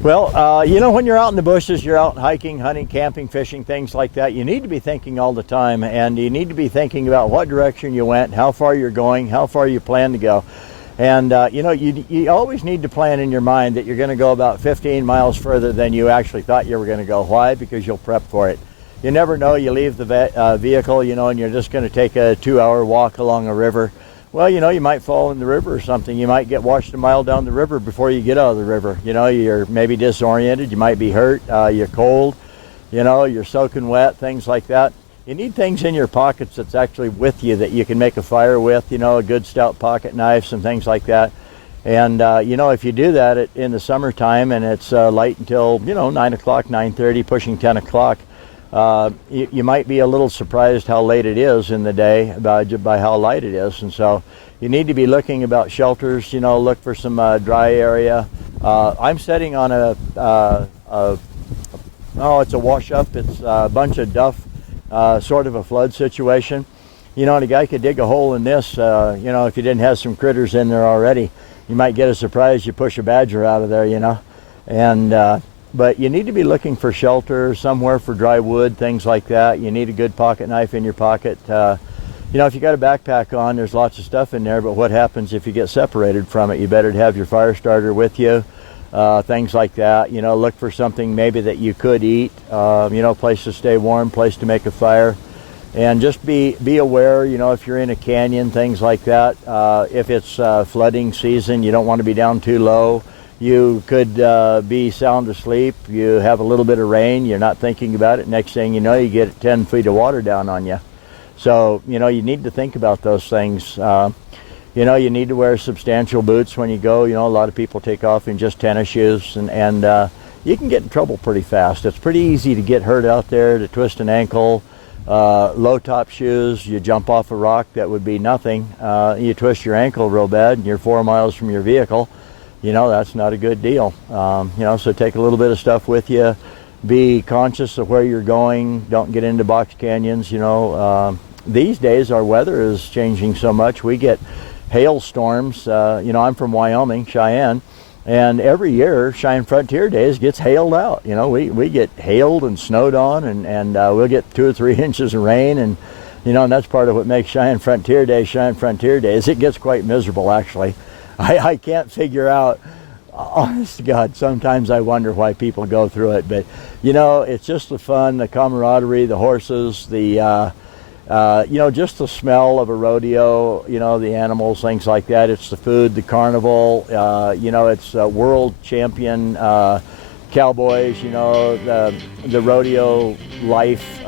Well, you know, when you're out in the bushes, you're out hiking, hunting, camping, fishing, things like that, you need to be thinking all the time, and you need to be thinking about what direction you went, how far you're going, how far you plan to go. And, you know, you always need to plan in your mind that you're going to go about 15 miles further than you actually thought you were going to go. Why? Because you'll prep for it. You never know, you leave the vehicle, you know, and you're just going to take a 2-hour walk along a river. Well, you know, you might fall in the river or something. You might get washed a mile down the river before you get out of the river. You know, you're maybe disoriented. You might be hurt. You're cold. You know, you're soaking wet, things like that. You need things in your pockets that's actually with you that you can make a fire with, you know, a good stout pocket knife, some things like that. And, you know, if you do that in the summertime and it's light until, you know, 9 o'clock, 9:30, pushing 10 o'clock, you might be a little surprised how late it is in the day by how light it is. And so you need to be looking about shelters, you know, look for some dry area. I'm sitting on it's a wash up. It's a bunch of duff, sort of a flood situation. You know, and a guy could dig a hole in this, you know, if you didn't have some critters in there already. You might get a surprise, you push a badger out of there, you know. And but you need to be looking for shelter, somewhere for dry wood, things like that. You need a good pocket knife in your pocket. You know, if you got a backpack on, there's lots of stuff in there, but what happens if you get separated from it? You better have your fire starter with you, things like that. You know, look for something maybe that you could eat, you know, place to stay warm, place to make a fire. And just be aware, you know, if you're in a canyon, things like that. If it's flooding season, you don't want to be down too low. You could be sound asleep. You have a little bit of rain. You're not thinking about it. Next thing you know, you get 10 feet of water down on you. So, you know, you need to think about those things. You know, you need to wear substantial boots when you go. You know, a lot of people take off in just tennis shoes, and you can get in trouble pretty fast. It's pretty easy to get hurt out there, to twist an ankle. Low top shoes, you jump off a rock, that would be nothing. You twist your ankle real bad and you're 4 miles from your vehicle. You know, that's not a good deal. You know, so take a little bit of stuff with you. Be conscious of where you're going. Don't get into box canyons. You know, these days our weather is changing so much. We get hailstorms. You know, I'm from Wyoming, Cheyenne, and every year Cheyenne Frontier Days gets hailed out. You know, we get hailed and snowed on, and we'll get 2 or 3 inches of rain, and you know, and that's part of what makes Cheyenne Frontier Days. It gets quite miserable, actually. I can't figure out, honest to God, sometimes I wonder why people go through it. But, you know, it's just the fun, the camaraderie, the horses, the, you know, just the smell of a rodeo, you know, the animals, things like that. It's the food, the carnival, you know, it's world champion cowboys, you know, the rodeo life,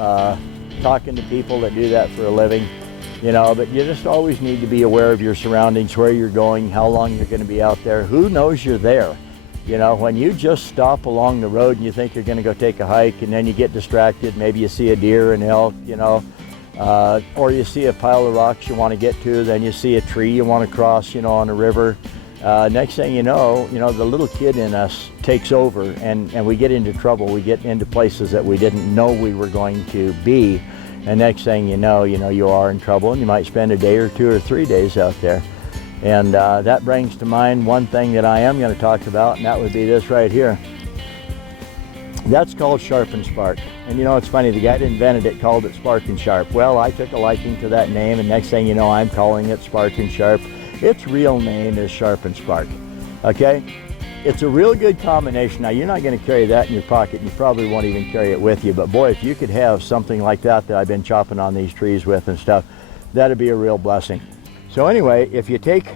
talking to people that do that for a living. You know, but you just always need to be aware of your surroundings, where you're going, how long you're going to be out there, who knows you're there. You know, when you just stop along the road and you think you're going to go take a hike, and then you get distracted, maybe you see a deer, an elk, you know, or you see a pile of rocks you want to get to, then you see a tree you want to cross, you know, on a river. Next thing you know, the little kid in us takes over, and we get into trouble. We get into places that we didn't know we were going to be. And next thing you know, you are in trouble, and you might spend a day or 2 or 3 days out there. And that brings to mind one thing that I am going to talk about, and that would be this right here. That's called Sharp and Spark. And you know, it's funny, the guy that invented it called it Spark and Sharp. Well, I took a liking to that name, and next thing you know, I'm calling it Spark and Sharp. Its real name is Sharp and Spark. Okay? It's a real good combination. Now, you're not going to carry that in your pocket, and you probably won't even carry it with you, but boy, if you could have something like that I've been chopping on these trees with and stuff, that'd be a real blessing. So anyway, if you take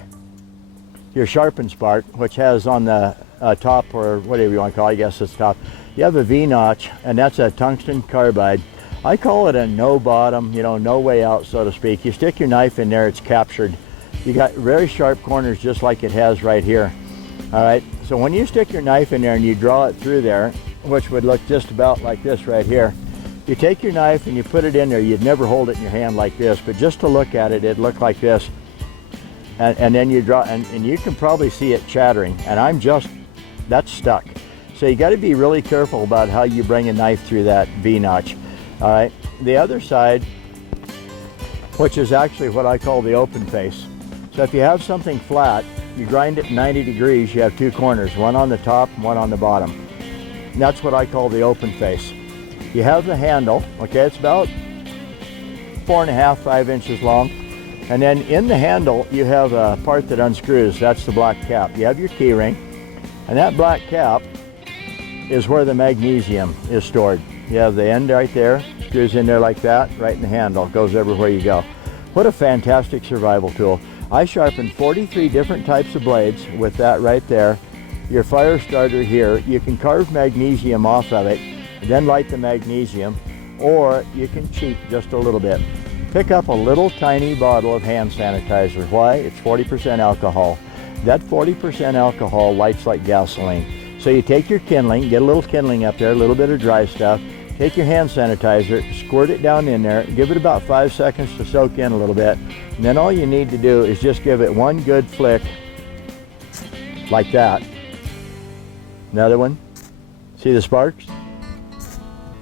your Sharp and Spark, which has on the top, or whatever you want to call it, I guess it's top, you have a V-notch, and that's a tungsten carbide. I call it a no bottom, you know, no way out, so to speak. You stick your knife in there, it's captured. You got very sharp corners just like it has right here. All right, so when you stick your knife in there and you draw it through there, which would look just about like this right here, you take your knife and you put it in there. You'd never hold it in your hand like this, but just to look at it, it'd look like this. And then you draw, and you can probably see it chattering, and that's stuck. So you got to be really careful about how you bring a knife through that V-notch. All right, the other side, which is actually what I call the open face. So if you have something flat, you grind it 90 degrees, you have 2 corners, one on the top and one on the bottom. And that's what I call the open face. You have the handle, okay, it's about 4.5, 5 inches long. And then in the handle, you have a part that unscrews. That's the black cap. You have your key ring, and that black cap is where the magnesium is stored. You have the end right there, screws in there like that, right in the handle. It goes everywhere you go. What a fantastic survival tool. I sharpened 43 different types of blades with that right there. Your fire starter here, you can carve magnesium off of it, then light the magnesium, or you can cheat just a little bit. Pick up a little tiny bottle of hand sanitizer. Why? It's 40% alcohol. That 40% alcohol lights like gasoline. So you take your kindling, get a little kindling up there, a little bit of dry stuff, take your hand sanitizer, squirt it down in there, give it about 5 seconds to soak in a little bit, and then all you need to do is just give it one good flick, like that. Another one. See the sparks?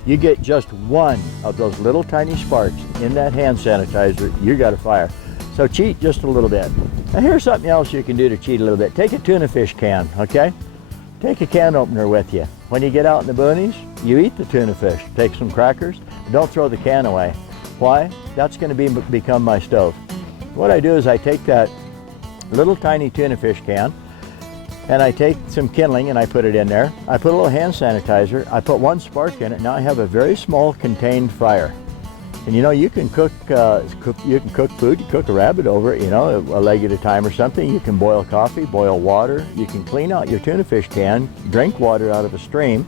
You get just one of those little tiny sparks in that hand sanitizer, you got a fire. So cheat just a little bit. Now here's something else you can do to cheat a little bit. Take a tuna fish can, okay? Take a can opener with you. When you get out in the boonies, you eat the tuna fish. Take some crackers, don't throw the can away. Why? That's gonna become my stove. What I do is I take that little tiny tuna fish can, and I take some kindling and I put it in there. I put a little hand sanitizer. I put one spark in it. Now I have a very small contained fire. And you know, you can cook food. You cook a rabbit over it, you know, a leg at a time or something. You can boil coffee, boil water. You can clean out your tuna fish can, drink water out of a stream.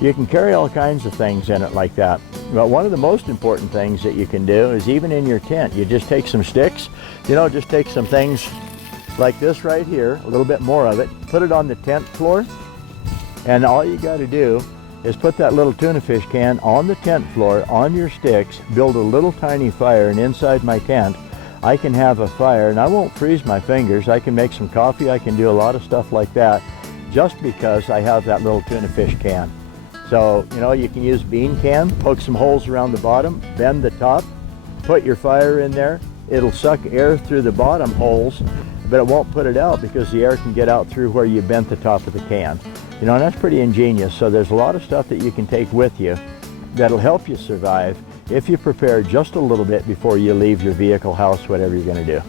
You can carry all kinds of things in it like that. But one of the most important things that you can do is even in your tent, you just take some sticks, you know, just take some things like this right here, a little bit more of it, put it on the tent floor, and all you got to do is put that little tuna fish can on the tent floor, on your sticks, build a little tiny fire, and inside my tent, I can have a fire, and I won't freeze my fingers. I can make some coffee, I can do a lot of stuff like that, just because I have that little tuna fish can. So, you know, you can use bean can, poke some holes around the bottom, bend the top, put your fire in there. It'll suck air through the bottom holes, but it won't put it out because the air can get out through where you bent the top of the can. You know, and that's pretty ingenious. So there's a lot of stuff that you can take with you that'll help you survive if you prepare just a little bit before you leave your vehicle, house, whatever you're going to do.